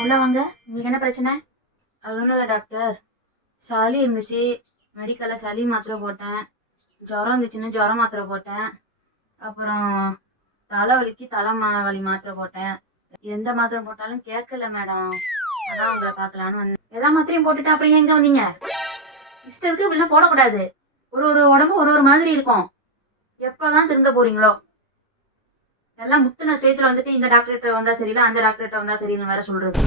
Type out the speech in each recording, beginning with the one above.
உள்ள வாங்க. உங்களுக்கு என்ன பிரச்சனை? அது ஒன்றும் இல்லை டாக்டர். சளி இருந்துச்சு, மெடிக்கலில் சளி மாத்திரை போட்டேன். ஜுரம் இருந்துச்சுன்னு ஜுரம் மாத்திரை போட்டேன். அப்புறம் தலைவலிக்கு வலி மாத்திரை போட்டேன். எந்த மாத்திரை போட்டாலும் கேட்கல மேடம். அதான் உங்களை பார்க்கலான்னு வந்தேன். எல்லா மாத்திரையும் போட்டுட்டு அப்புறம் எங்க வந்தீங்க? இஷ்டத்துக்கு இப்படிலாம் போடக்கூடாது. ஒரு ஒரு உடம்பு ஒரு ஒரு மாதிரி இருக்கும். எப்பதான் திருந்த போறீங்களோ? எல்லாம் முத்தின ஸ்டேஜ்ல வந்துட்டு இந்த டாக்டர்கிட்ட வந்தா சரியில்லை, அந்த டாக்டர்கிட்ட வந்தா சரியில்லைன்னு வேற சொல்றது.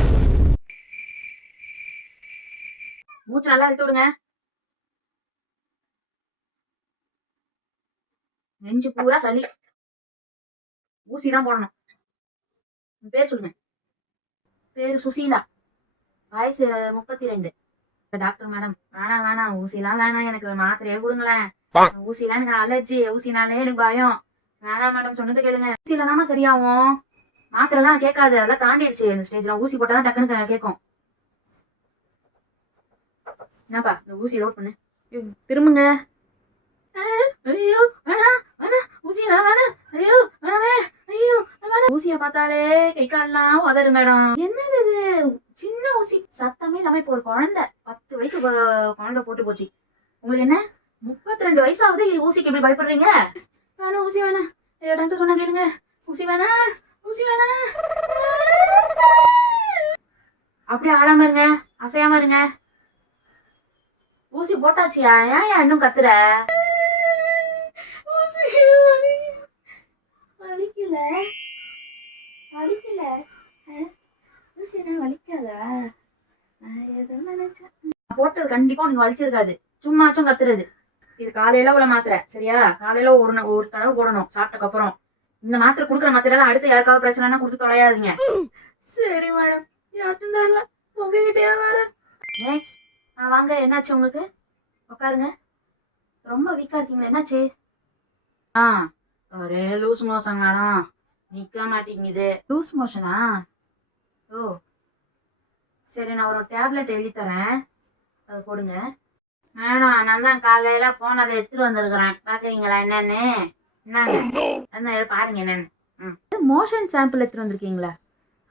மூச்சு நல்லா இழுத்து விடுங்க. நெஞ்சு பூரா சளி. ஊசி தான் போடணும். பேர் சொல்லுங்க. பேரு சுசீலா. வயசு 32. டாக்டர் மேடம், வேணாம் வேணாம், ஊசிலாம் வேணாம், எனக்கு மாத்திரையே கொடுங்களேன். ஊசிலாம் எனக்கு அலர்ஜி, ஊசினாலே எனக்கு பயம். வேணாம் மேடம், சொன்னது கேளுங்க. ஊசியில தாம சரியாகும். மாத்திரை எல்லாம் கேட்காது, அதெல்லாம் தாண்டிடுச்சு இந்த ஸ்டேஜ்ல. ஊசி போட்டாதான் டக்குன்னு கேட்கும். என்னப்பா இந்த ஊசி லோட் பண்ணு. திரும்புங்க. ஐயோ வேணாம் வேணாம், ஊசியெல்லாம் வேணாம். ஐயோ வேணாமே. ஐயோ வேணாம். ஊசிய பார்த்தாலே கை கால்லாம் உதறு மேடம். என்னது இது? சின்ன ஊசி, சத்தமே இல்லாம இப்போ ஒரு குழந்தை 10 வயசு குழந்தை போட்டு போச்சு. உங்களுக்கு என்ன 32 வயசாவது ஊசிக்கு எப்படி பயப்படுறீங்க? வேணாம் ஊசி வேணாம். டாக்டர் சொன்னா கேளுங்க. ஊசி வேணாம், ஊசி வேணாம். அப்படியே ஆடாம இருங்க, அசையாம இருங்க. ஊசி போட்டாச்சியா? ஏன் இன்னும் கத்துற? வலிக்கல வலிக்கல. ஊசினா வலிக்காதா? ஏதோ நினைச்சேன். போட்டது கண்டிப்பா உனக்கு வலிச்சிருக்காது, சும்மாச்சும் கத்துறது. இது காலையில உள்ள மாத்திரை சரியா? காலையில ஒரு தடவை போடணும் சாப்பிட்டக்கு அப்புறம். இந்த மாத்திரை குடுக்குற மாத்திரை அடுத்து யாருக்காவது பிரச்சனைனா கொடுத்து தொலையாதீங்க. சரி மேடம், யாருக்கும் தெரியல, உங்ககிட்டயே வர. நெக்ஸ்ட் வாங்க. என்னாச்சு உங்களுக்கு? உட்காருங்க. ரொம்ப வீக்கா இருக்கீங்களா? என்னாச்சு? ஒரே லூஸ் மோஷன் மேடம், நிக்க மாட்டேங்குது. லூஸ் மோஷனா? ஓ சரி, நான் ஒரு டேப்லெட் எழுதி தரேன், அது போடுங்க. மேடம், நான் தான் காலையில போனதை எடுத்துட்டு வந்திருக்கிறேன், பாக்குறீங்களா என்னன்னு? என்னங்க பாருங்க என்னன்னு. மோஷன் சாம்பிள் எடுத்துட்டு வந்திருக்கீங்களா?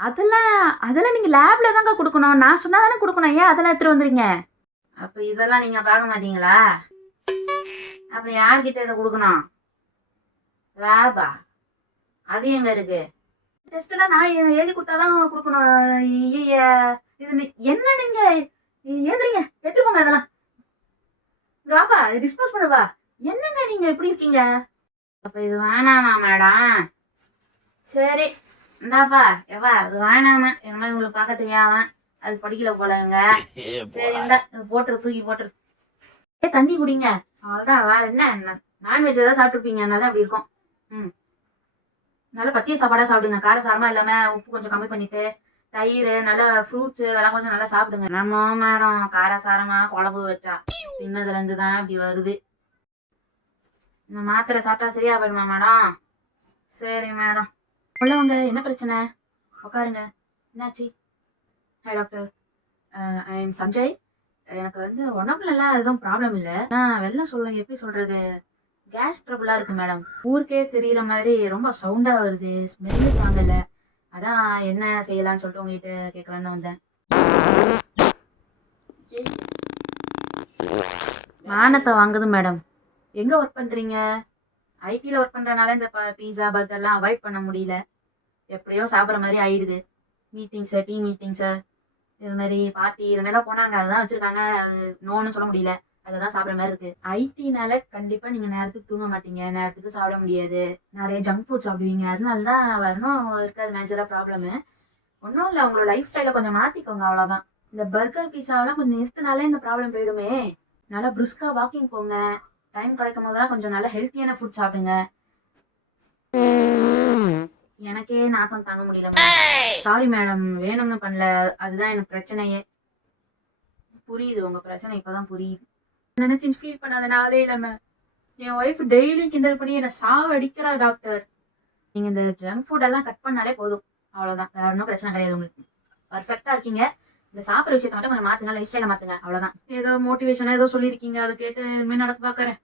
அதெல்லாம் நீங்க லேப்ல தாங்க கொடுக்கணும், நான் சொன்னா தானே கொடுக்கணும். ஏன் அதெல்லாம் எடுத்துட்டு வந்துருங்க? அப்ப இதெல்லாம் நீங்க பார்க்க மாட்டீங்களா? அப்ப யார்கிட்ட இதை கொடுக்கணும்? லேபா? அது எங்க இருக்கு? டெஸ்ட் எல்லாம் நான் எழுதி கொடுத்தாதான் கொடுக்கணும். இது என்ன நீங்க ஏந்திரீங்க, எடுத்து போங்க அதெல்லாம். வாப்பா, டிஸ்போஸ் பண்ணுவா. என்னங்க நீங்க எப்படி இருக்கீங்க? அப்ப இது வேணாமா மேடம்? சரி இந்தாப்பா. எவா அது வேணாமா? என்ன மாதிரி உங்களுக்கு பார்க்க தெரியாம அது படிக்கல போலங்க. சரி இந்தா, போட்டுரு, தூக்கி போட்டுரு. தண்ணி குடிங்க, அவ்வளவுதான். வேற என்ன? நான்வெஜ் ஏதாவது சாப்பிட்டுருப்பீங்க, அதனால அப்படி இருக்கும். நல்லா பச்சை சாப்பாடா சாப்பிடுங்க, காரசாரமா இல்லாம. உப்பு கொஞ்சம் கம்மி பண்ணிட்டு, தயிர், நல்ல ஃப்ரூட்ஸ் அதெல்லாம் கொஞ்சம் நல்லா சாப்பிடுங்க. நம்ம மேடம் காரசாரமா குழம்பு வச்சா தின்னதுல இருந்து தான் இப்படி வருது. இந்த மாத்திரை சாப்பிட்டா சரியா போயிடுமா மேடம்? சரி மேடம். உள்ளவங்க, என்ன பிரச்சனை? உட்காருங்க. என்னாச்சு? Hi doctor, I am Sanjay. எனக்கு உடம்புலலாம் எதுவும் ப்ராப்ளம் இல்லை. வெள்ளம் சொல்லுங்க, எப்படி சொல்றது, கேஸ் ட்ரபிளா இருக்கு மேடம். ஊருக்கே தெரியுற மாதிரி ரொம்ப சவுண்டா வருது, ஸ்மெல்லு தாங்கல. அதான் என்ன செய்யலாம்னு சொல்லிட்டு உங்ககிட்ட கேட்கலான்னு வந்தேன். மானத்தை வாங்குது மேடம். எங்க ஒர்க் பண்றீங்க? ஐடில ஒர்க் பண்றதுனால இந்த பீஸா பர்கர்லாம் அவாய்ட் பண்ண முடியல. எப்படியோ சாப்பிட்ற மாதிரி ஆயிடுது. மீட்டிங்ஸு, டீம் மீட்டிங்ஸு, இது மாதிரி பார்ட்டி இது மாதிரிலாம் போனாங்க, அதுதான் வச்சிருக்காங்க. அது நோன்னு சொல்ல முடியல, அதை தான் சாப்பிட்ற மாதிரி இருக்கு. ஐடினால கண்டிப்பா நீங்க நேரத்துக்கு தூங்க மாட்டீங்க, நேரத்துக்கு சாப்பிட முடியாது, நிறைய ஜங்க் ஃபுட் சாப்பிடுவீங்க. அதனால தான் வரணும் இருக்காது மேஜரா ப்ராப்ளமு. ஒன்றும் இல்லை, உங்களோட லைஃப் ஸ்டைலை கொஞ்சம் மாத்திக்கோங்க, அவ்வளோதான். இந்த பர்கர் பீஸாவெல்லாம் கொஞ்சம் நிறுத்தினாலே இந்த ப்ராப்ளம் போயிடுமே. நல்லா பிரிஸ்கா வாக்கிங் போங்க, டைம் கிடைக்கும் போதெல்லாம் கொஞ்சம் நல்லா ஹெல்த்தியான ஃபுட் சாப்பிடுங்க. எனக்கே நாத்தம் தாங்க முடியல. சாரி மேடம், வேணும்னு பண்ணல, அதுதான் எனக்கு பிரச்சனையே. புரியுது உங்க பிரச்சனை, இப்பதான் புரியுது. நினைச்சு ஃபீல் பண்ணாத நாளே இல்லாம என் ஒய்ஃப் டெய்லியும் கிண்டல் பண்ணி என்ன சாவடிக்கிறா டாக்டர். நீங்க இந்த ஜங்க் ஃபுட் எல்லாம் கட் பண்ணாலே போதும், அவ்வளவுதான். வேற ஒன்றும் பிரச்சனை கிடையாது, உங்களுக்கு பர்ஃபெக்டா இருக்கீங்க. இந்த சாப்பிட்ற விஷயத்த மட்டும் கொஞ்சம் மாத்துங்க, லைஃப் ஸ்டைல மாத்துங்க, அவ்வளவுதான். ஏதோ மோட்டிவேஷனா ஏதோ சொல்லியிருக்கீங்க, அதை கேட்டு இனிமே நடக்க பாக்குறேன்.